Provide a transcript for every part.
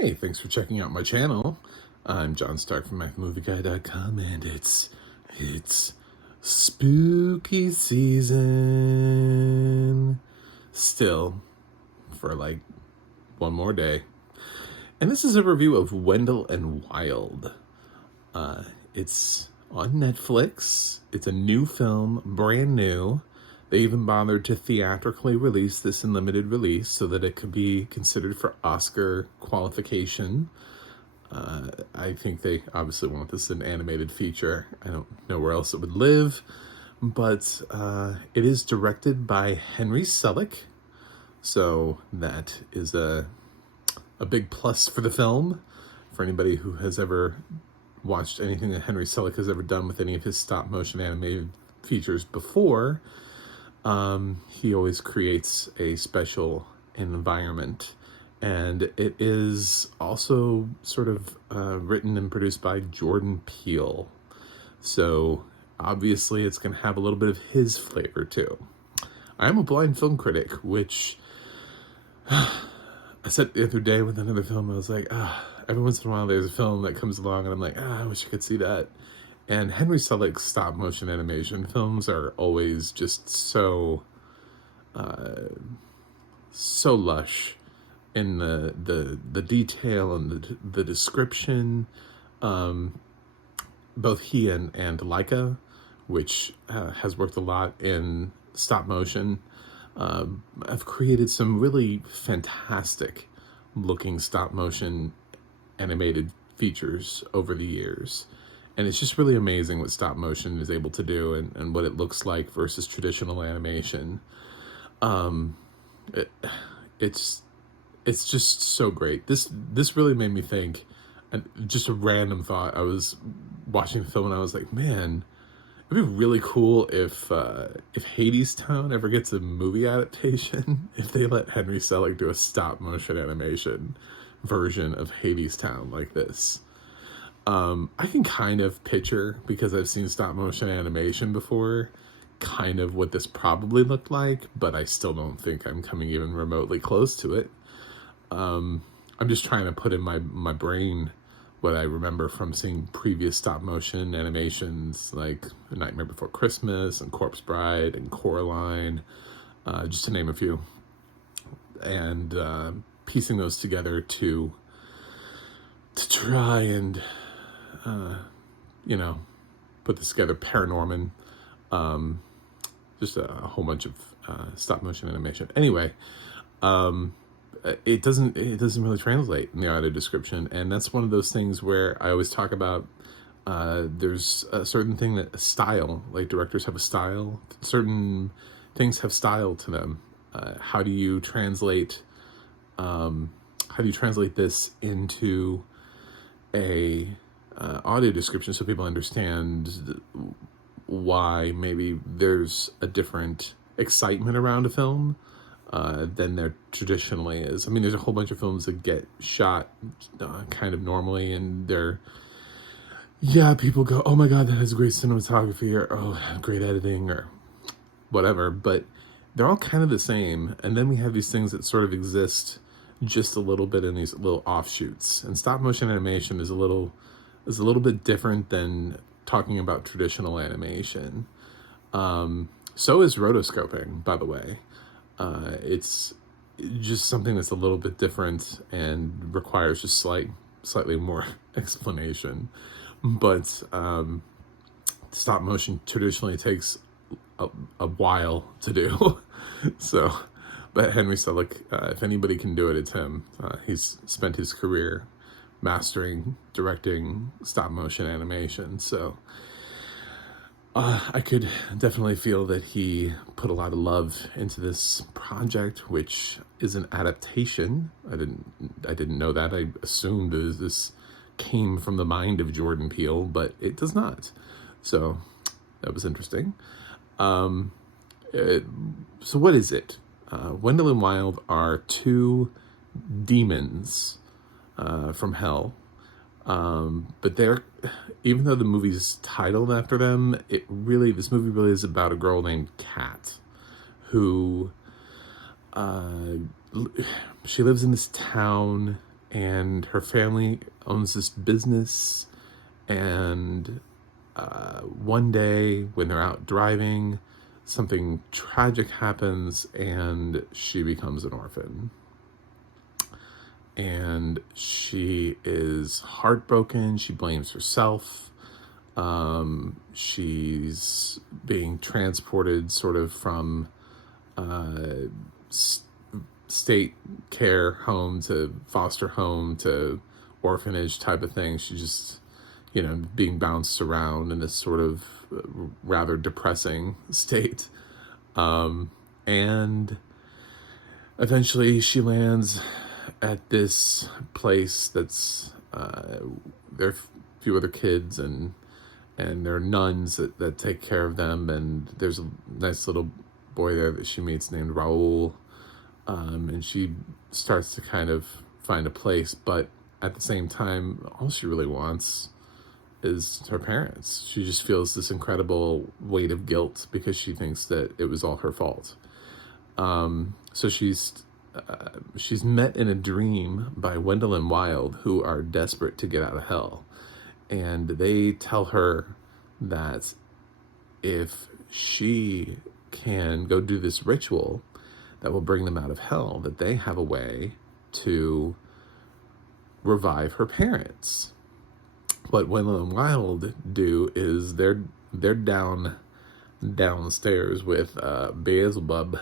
Hey, thanks for checking out my channel. I'm John Stark from MacTheMovieGuy.com, and it's spooky season. Still, for like one more day. And this is a review of Wendell and Wild. It's on Netflix. It's a new film, brand new. They even bothered to theatrically release this in limited release so that it could be considered for Oscar qualification. I think they obviously want this an animated feature. I don't know where else it would live, but it is directed by Henry Selick, so that is a big plus for the film. For anybody who has ever watched anything that Henry Selick has ever done with any of his stop-motion animated features before, he always creates a special environment. And it is also sort of written and produced by Jordan Peele. So obviously it's going to have a little bit of his flavor too. I'm a blind film critic, which I said the other day with another film, I was like, every once in a while there's a film that comes along and I'm like, I wish I could see that. And Henry Selick's stop motion animation films are always just so lush in the detail and the description. Both he and Leica, which has worked a lot in stop motion, have created some really fantastic looking stop motion animated features over the years. And it's just really amazing what stop motion is able to do and what it looks like versus traditional animation. It's just so great. This really made me think, and just a random thought. I was watching the film and I was like, man, it'd be really cool if Hadestown ever gets a movie adaptation, if they let Henry Selick do a stop motion animation version of Hadestown like this. I can kind of picture, because I've seen stop motion animation before, kind of what this probably looked like, but I still don't think I'm coming even remotely close to it. I'm just trying to put in my brain what I remember from seeing previous stop motion animations like Nightmare Before Christmas and Corpse Bride and Coraline, just to name a few, and piecing those together to try and put this together. Paranorman, just a whole bunch of stop motion animation. Anyway, it doesn't really translate in the audio description, and that's one of those things where I always talk about. There's a certain thing that a style, like directors have a style. Certain things have style to them. How do you translate this into a audio description so people understand why maybe there's a different excitement around a film than there traditionally is. I mean, there's a whole bunch of films that get shot kind of normally, and people go, oh my god, that has great cinematography, or oh, great editing, or whatever, but they're all kind of the same. And then we have these things that sort of exist just a little bit in these little offshoots. And stop motion animation is a little bit different than talking about traditional animation. So is rotoscoping, by the way. It's just something that's a little bit different and requires just slightly more explanation. But stop motion traditionally takes a while to do. So, but Henry Selick, if anybody can do it, it's him. He's spent his career mastering, directing stop motion animation. So I could definitely feel that he put a lot of love into this project, which is an adaptation. I didn't know that. I assumed this came from the mind of Jordan Peele, but it does not. So that was interesting. So what is it? Wendell and Wild are two demons from hell. But even though the movie's titled after them, this movie really is about a girl named Kat, who she lives in this town and her family owns this business, and one day when they're out driving, something tragic happens and she becomes an orphan. And she is heartbroken. She blames herself. She's being transported sort of from state care home to foster home to orphanage type of thing. She's just, being bounced around in this sort of rather depressing state. And eventually she lands at this place that's, there are a few other kids and there are nuns that take care of them. And there's a nice little boy there that she meets named Raul. And she starts to kind of find a place, but at the same time, all she really wants is her parents. She just feels this incredible weight of guilt because she thinks that it was all her fault. So she's met in a dream by Wendell and Wild, who are desperate to get out of hell. And they tell her that if she can go do this ritual that will bring them out of hell, that they have a way to revive her parents. What Wendell and Wild do is they're downstairs with Beelzebub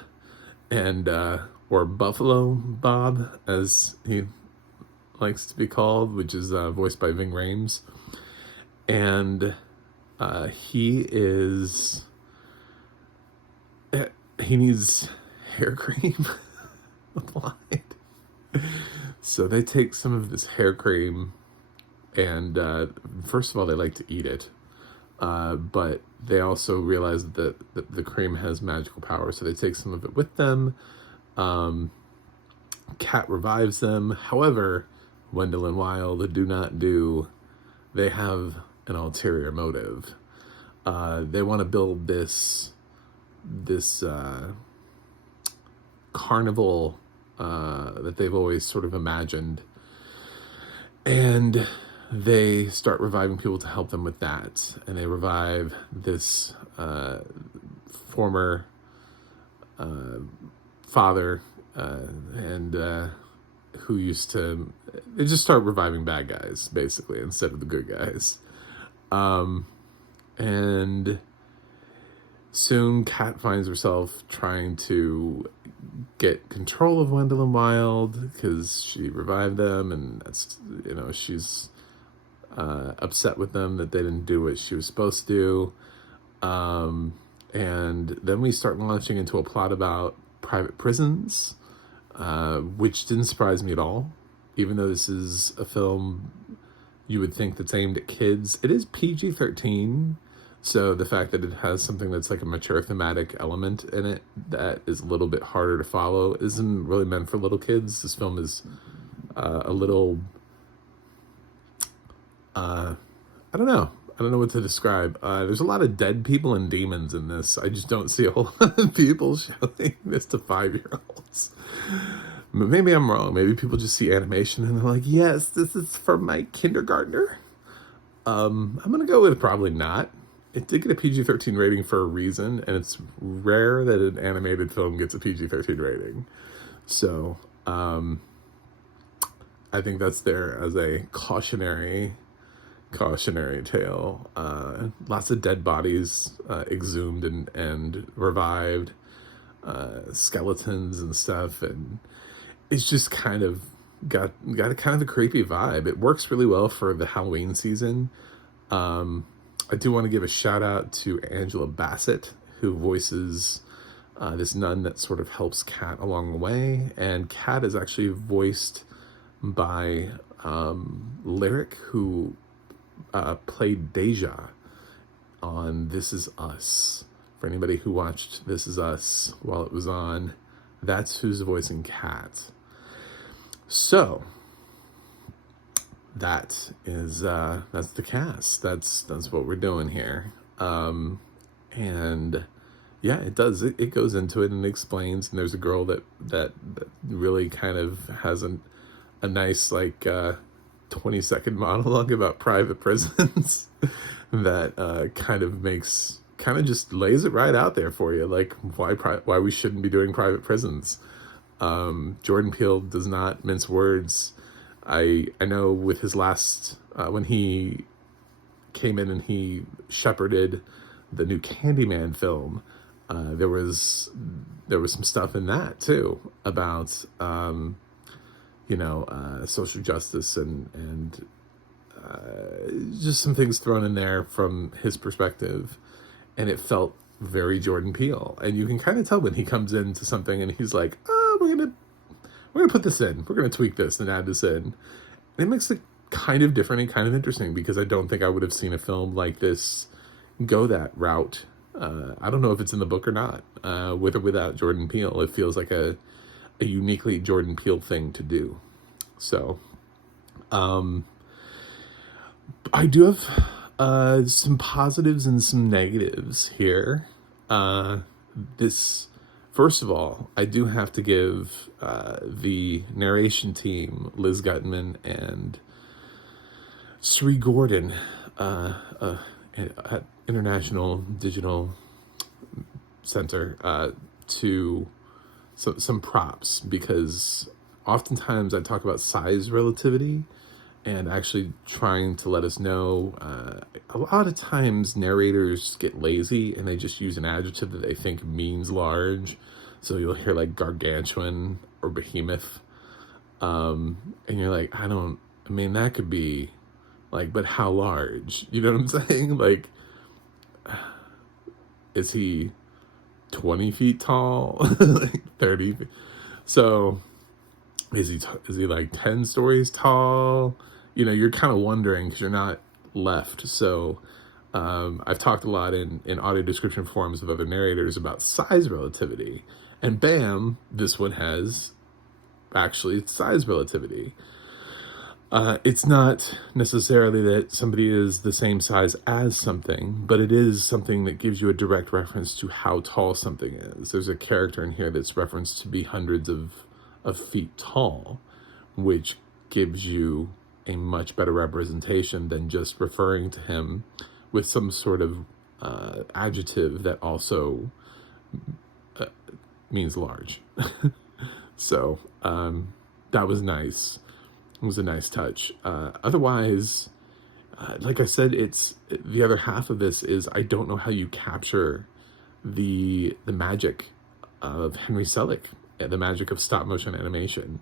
and or Buffalo Bob, as he likes to be called, which is voiced by Ving Rhames. And he needs hair cream applied. So they take some of this hair cream, and first of all, they like to eat it. But they also realize that the cream has magical power, so they take some of it with them. Cat revives them. However, Wendell and Wild they have an ulterior motive. They want to build this carnival that they've always sort of imagined, and they start reviving people to help them with that. And they revive this former father and who used to, they just start reviving bad guys basically instead of the good guys. And soon Kat finds herself trying to get control of Wendell and Wild because she revived them, and that's, she's upset with them that they didn't do what she was supposed to do. And then we start launching into a plot about private prisons, which didn't surprise me at all. Even though this is a film you would think that's aimed at kids, it is PG-13. So the fact that it has something that's like a mature thematic element in it that is a little bit harder to follow isn't really meant for little kids. This film is a little, I don't know what to describe. There's a lot of dead people and demons in this. I just don't see a whole lot of people showing this to 5-year-olds. Maybe I'm wrong. Maybe people just see animation and they're like, yes, this is for my kindergartner. I'm going to go with probably not. It did get a PG-13 rating for a reason, and it's rare that an animated film gets a PG-13 rating. So, I think that's there as a cautionary tale. Lots of dead bodies exhumed and revived, skeletons and stuff, and it's just kind of got a kind of a creepy vibe. It works really well for the Halloween season. I do want to give a shout out to Angela Bassett, who voices this nun that sort of helps Kat along the way. And Kat is actually voiced by Lyric, who played Deja on This Is Us. For anybody who watched This Is Us while it was on, that's who's voicing Kat. So that's the cast. That's what we're doing here. And yeah, it does. It goes into it and explains. And there's a girl that really kind of has a nice 20-second monologue about private prisons that kind of just lays it right out there for you, like why we shouldn't be doing private prisons. Jordan Peele does not mince words. I know with his last when he came in and he shepherded the new Candyman film, there was some stuff in that too about social justice and just some things thrown in there from his perspective, and it felt very Jordan Peele. And you can kind of tell when he comes into something and he's like, "Oh, we're gonna put this in. We're gonna tweak this and add this in." And it makes it kind of different and kind of interesting, because I don't think I would have seen a film like this go that route. I don't know if it's in the book or not. With or without Jordan Peele, it feels like a uniquely Jordan Peele thing to do. So, I do have some positives and some negatives here. First of all, I do have to give the narration team, Liz Gutman and Sri Gordon, at International Digital Center, to some props, because oftentimes I talk about size relativity and actually trying to let us know, a lot of times narrators get lazy and they just use an adjective that they think means large. So you'll hear like gargantuan or behemoth. And you're like, that could be like, but how large? You know what I'm saying? Like, is he 20 feet tall? Like 30 feet? So is he like 10 stories tall? You're kind of wondering because you're not left. So I've talked a lot in audio description forums of other narrators about size relativity. And bam, this one has actually size relativity. It's not necessarily that somebody is the same size as something, but it is something that gives you a direct reference to how tall something is. There's a character in here that's referenced to be hundreds of feet tall, which gives you a much better representation than just referring to him with some sort of adjective that also means large. So that was nice. It was a nice touch. Otherwise, like I said, it's the other half of this is I don't know how you capture the magic of Henry Selick, the magic of stop motion animation.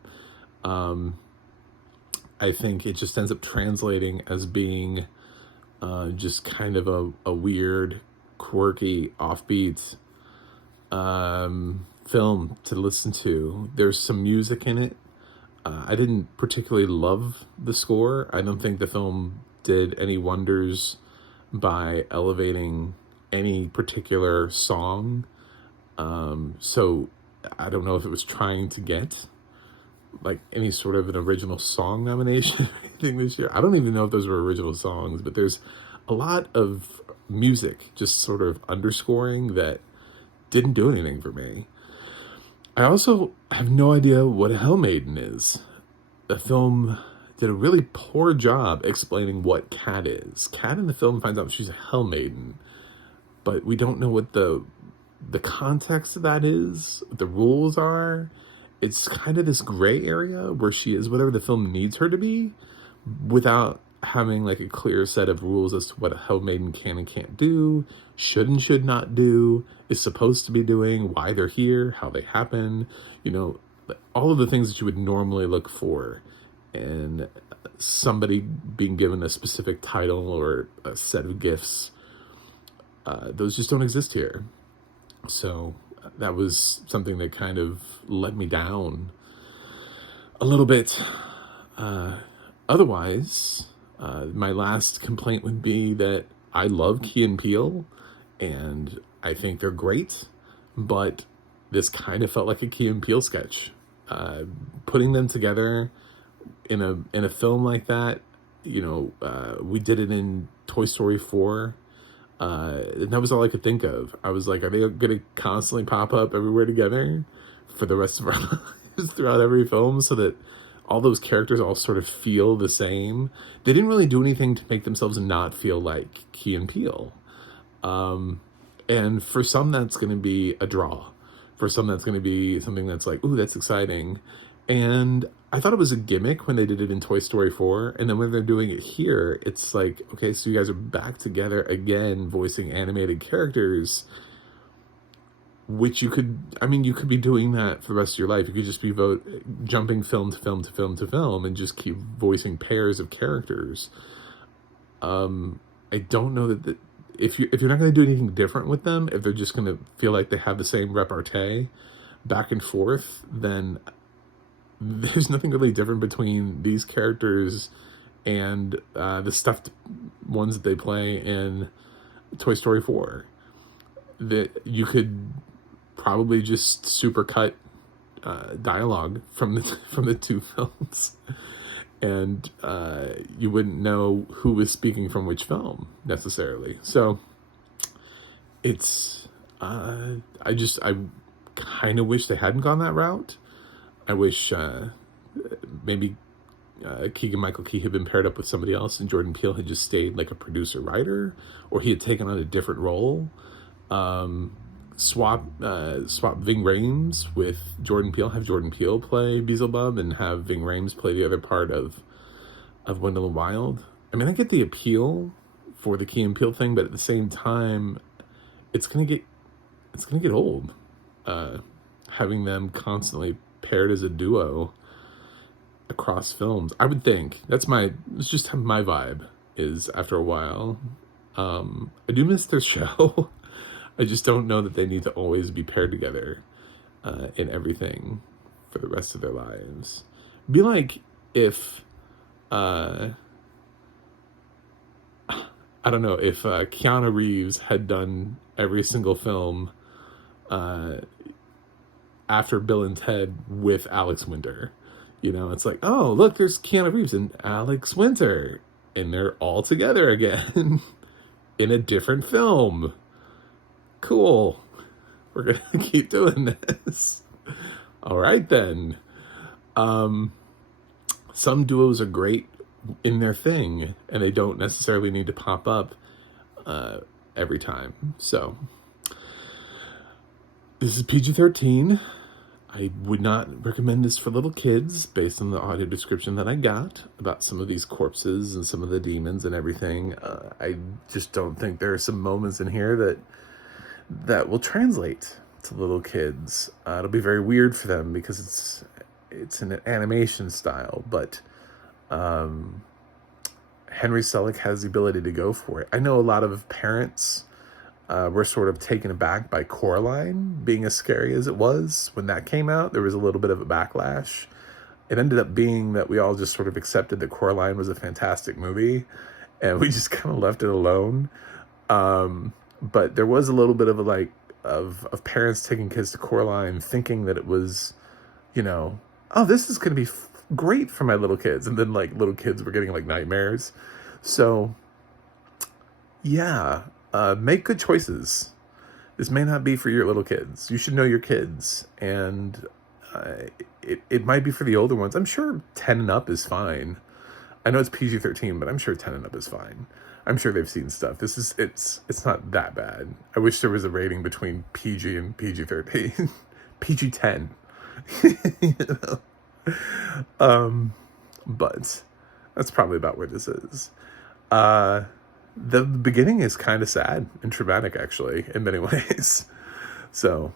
I think it just ends up translating as being just kind of a weird, quirky, offbeat film to listen to. There's some music in it. I didn't particularly love the score. I don't think the film did any wonders by elevating any particular song. So I don't know if it was trying to get like any sort of an original song nomination or anything this year. I don't even know if those were original songs, but there's a lot of music just sort of underscoring that didn't do anything for me. I also have no idea what a Hell Maiden is. The film did a really poor job explaining what Cat is. Cat in the film finds out she's a Hell Maiden, but we don't know what the context of that is, what the rules are. It's kind of this gray area where she is whatever the film needs her to be, without having like a clear set of rules as to what a Hell Maiden can and can't do, should and should not do, is supposed to be doing, why they're here, how they happen, all of the things that you would normally look for in somebody being given a specific title or a set of gifts. Those just don't exist here. So that was something that kind of let me down a little bit. Otherwise, my last complaint would be that I love Key and Peele, and I think they're great, but this kind of felt like a Key and Peele sketch. Putting them together in a film like that, we did it in Toy Story 4. And that was all I could think of. I was like, are they going to constantly pop up everywhere together for the rest of our lives throughout every film, so that all those characters all sort of feel the same. They didn't really do anything to make themselves not feel like Key and Peele. And for some, that's going to be a draw. For some, that's going to be something that's like, ooh, that's exciting. And I thought it was a gimmick when they did it in Toy Story 4. And then when they're doing it here, it's like, okay, so you guys are back together again, voicing animated characters, which you could be doing that for the rest of your life. You could just be jumping film to film to film to film and just keep voicing pairs of characters. I don't know that if you're not going to do anything different with them, if they're just going to feel like they have the same repartee back and forth, then there's nothing really different between these characters and the stuffed ones that they play in Toy Story 4. That you could probably just supercut dialogue from the two films, and you wouldn't know who was speaking from which film necessarily. So it's I kind of wish they hadn't gone that route. I wish maybe Keegan-Michael Key had been paired up with somebody else and Jordan Peele had just stayed like a producer-writer, or he had taken on a different role. Swap Ving Rhames with Jordan Peele, have Jordan Peele play Beelzebub and have Ving Rhames play the other part of Wendell and Wild. I mean, I get the appeal for the Key and Peele thing, but at the same time, it's gonna get old. Having them constantly paired as a duo across films, I would think. It's just my vibe is after a while. I do miss their show. I just don't know that they need to always be paired together in everything for the rest of their lives. Be like if I don't know, if Keanu Reeves had done every single film after Bill and Ted with Alex Winter. You know, it's like, oh, look, there's Keanu Reeves and Alex Winter, and they're all together again in a different film. Cool. We're going to keep doing this. All right, then. Some duos are great in their thing, and they don't necessarily need to pop up every time. So, this is PG-13. I would not recommend this for little kids based on the audio description that I got about some of these corpses and some of the demons and everything. I just don't think there are some moments in here that will translate to little kids. It'll be very weird for them because it's an animation style, but Henry Selick has the ability to go for it. I know a lot of parents were sort of taken aback by Coraline being as scary as it was. When that came out, there was a little bit of a backlash. It ended up being that we all just sort of accepted that Coraline was a fantastic movie, and we just kind of left it alone. But there was a little bit of of parents taking kids to Coraline thinking that it was, you know, oh, this is going to be great for my little kids. And then like little kids were getting like nightmares. So yeah, make good choices. This may not be for your little kids. You should know your kids. And it might be for the older ones. I'm sure 10 and up is fine. I know it's PG-13, but I'm sure 10 and up is fine. I'm sure they've seen stuff. It's not that bad. I wish there was a rating between PG and PG-13. PG-10. You know? But that's probably about where this is. The beginning is kind of sad and traumatic, actually, in many ways. So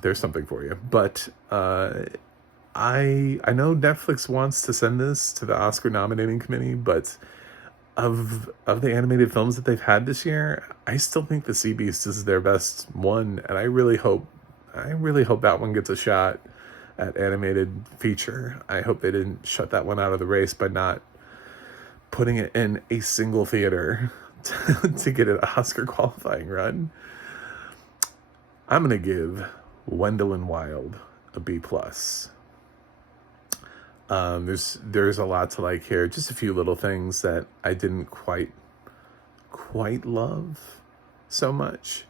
there's something for you. But I know Netflix wants to send this to the Oscar nominating committee, but of the animated films that they've had this year, I still think The Sea Beast is their best one, and I really hope that one gets a shot at animated feature. I hope they didn't shut that one out of the race by not putting it in a single theater to get an Oscar qualifying run. I'm gonna give Wendell and Wild a B+. There's a lot to like here. Just a few little things that I didn't quite love so much.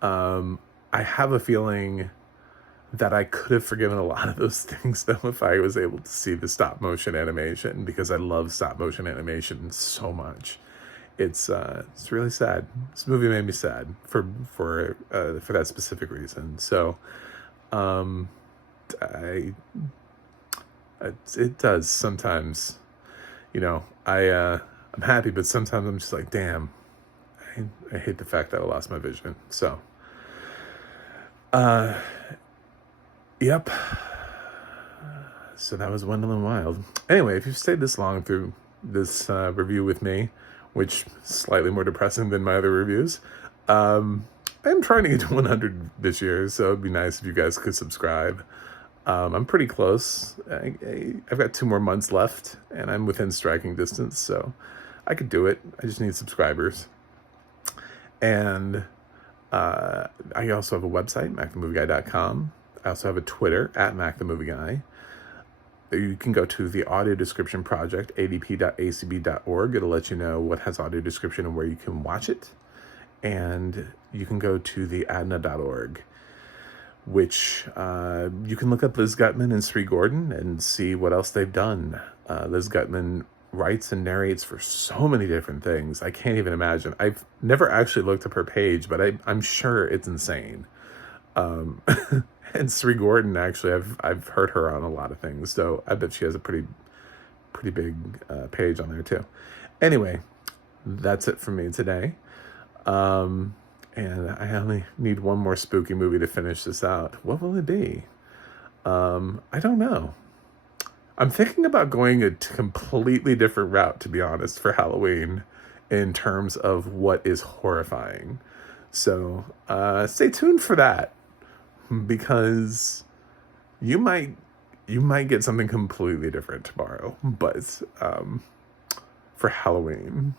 I have a feeling that I could have forgiven a lot of those things, though, if I was able to see the stop motion animation, because I love stop motion animation so much. It's really sad. This movie made me sad for that specific reason. So, it does sometimes. I'm happy, but sometimes I'm just like, damn, I hate the fact that I lost my vision. So, yep. So that was Wendell and Wild. Anyway, if you've stayed this long through this review with me, which is slightly more depressing than my other reviews, I'm trying to get to 100 this year, so it'd be nice if you guys could subscribe. I'm pretty close. I've got 2 more months left, and I'm within striking distance, so I could do it. I just need subscribers. And I also have a website, macthemovieguy.com. I also have a Twitter, @macthemovieguy. You can go to the audio description project, adp.acb.org. It'll let you know what has audio description and where you can watch it. And you can go to the adna.org, which you can look up Liz Gutman and Sri Gordon and see what else they've done. Liz Gutman writes and narrates for so many different things. I can't even imagine. I've never actually looked up her page, but I'm sure it's insane. And Sri Gordon, actually, I've heard her on a lot of things, so I bet she has a pretty big page on there too. Anyway, that's it for me today. And I only need one more spooky movie to finish this out. What will it be? I don't know. I'm thinking about going a completely different route, to be honest, for Halloween in terms of what is horrifying. So stay tuned for that, because you might get something completely different tomorrow, but for Halloween.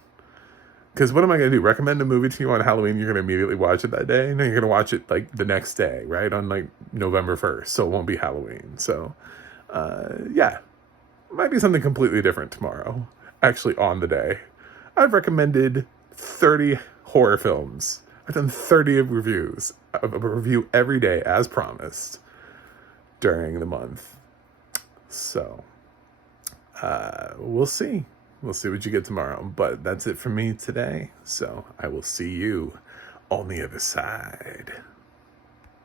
Because what am I going to do? Recommend a movie to you on Halloween? You're going to immediately watch it that day? No, you're going to watch it like the next day, right? On like November 1st. So it won't be Halloween. So, yeah. Might be something completely different tomorrow. Actually, on the day. I've recommended 30 horror films. I've done 30 reviews. A review every day, as promised, during the month. So, we'll see. We'll see what you get tomorrow. But that's it for me today. So I will see you on the other side.